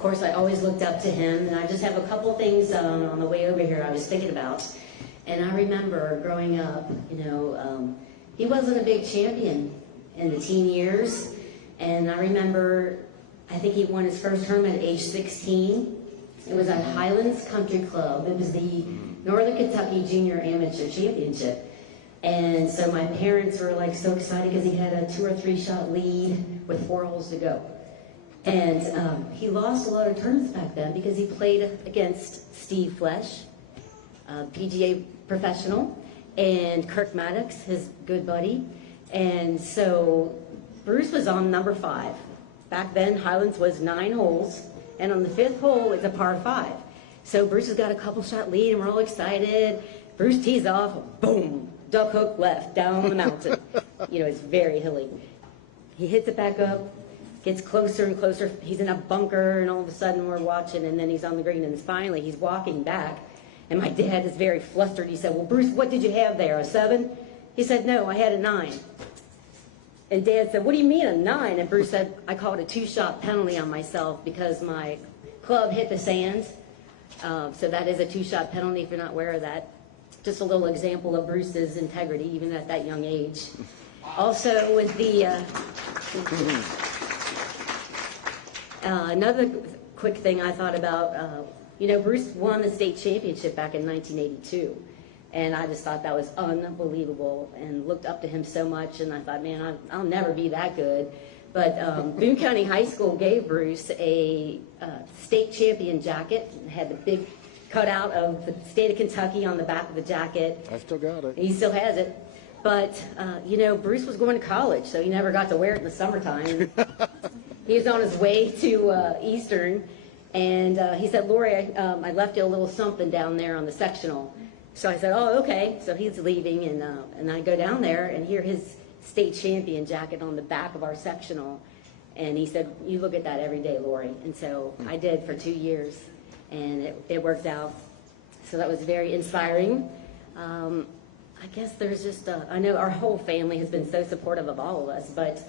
course, I always looked up to him, and I just have a couple things on the way over here I was thinking about. And I remember growing up, you know, he wasn't a big champion in the teen years. And I remember, I think he won his first tournament at age 16. It was at Highlands Country Club. It was the Northern Kentucky Junior Amateur Championship. And so my parents were like so excited because he had a 2 or 3 shot lead with 4 holes to go. And he lost a lot of tournaments back then because he played against Steve Flesh, PGA professional, and Kirk Maddox, his good buddy. And so Bruce was on number 5. Back then, Highlands was 9 holes, and on the 5th hole, it's a par 5. So Bruce has got a couple shot lead, and we're all excited. Bruce tees off, boom, duck hook left, down the mountain. You know, it's very hilly. He hits it back up, gets closer and closer. He's in a bunker, and all of a sudden we're watching, and then he's on the green, and finally he's walking back. And my dad is very flustered. He said, well, Bruce, what did you have there, a 7? He said, no, I had a 9. And Dad said, what do you mean a 9? And Bruce said, I called a 2-shot penalty on myself because my club hit the sands. So that is a 2-shot penalty if you're not aware of that. Just a little example of Bruce's integrity, even at that young age. Also with the, another quick thing I thought about, you know, Bruce won the state championship back in 1982. And I just thought that was unbelievable and looked up to him so much. And I thought, man, I'll never be that good. But Boone County High School gave Bruce a state champion jacket. It had the big cutout of the state of Kentucky on the back of the jacket. I still got it. He still has it. But, you know, Bruce was going to college, so he never got to wear it in the summertime. He was on his way to Eastern. And he said, Lori, I left you a little something down there on the sectional. So I said, oh, okay. So he's leaving, and I go down there and hear his state champion jacket on the back of our sectional. And he said, you look at that every day, Lori. And so I did for 2 years, and it worked out. So that was very inspiring. I guess there's just, I know our whole family has been so supportive of all of us, but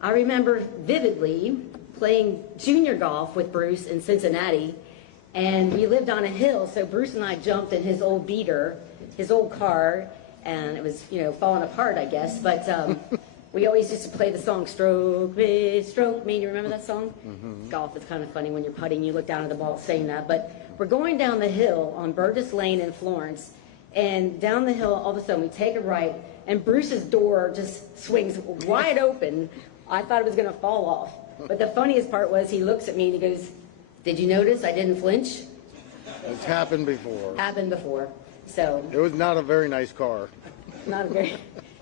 I remember vividly playing junior golf with Bruce in Cincinnati. And we lived on a hill, so Bruce and I jumped in his old beater, his old car, and it was, you know, falling apart, I guess. But we always used to play the song, Stroke Me, Stroke Me. You remember that song? Mm-hmm. Golf is kind of funny when you're putting, you look down at the ball saying that. But we're going down the hill on Burgess Lane in Florence, and down the hill, all of a sudden, we take a right, and Bruce's door just swings wide open. I thought it was going to fall off. But the funniest part was he looks at me and he goes, did you notice I didn't flinch? It's happened before. Happened before. So it was not a very nice car. Not a very,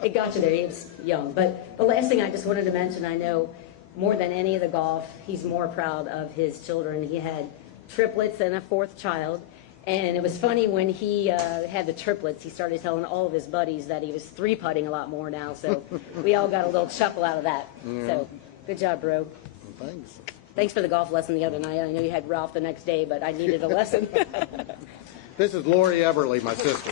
it got you there. He was young. But the last thing I just wanted to mention, I know more than any of the golf, he's more proud of his children. He had triplets and a 4th child. And it was funny when he had the triplets, he started telling all of his buddies that he was 3-putting a lot more now. So we all got a little chuckle out of that. Yeah. So good job, bro. Well, thanks. Thanks for the golf lesson the other night. I know you had Ralph the next day, but I needed a lesson. This is Lori Eberle, my sister.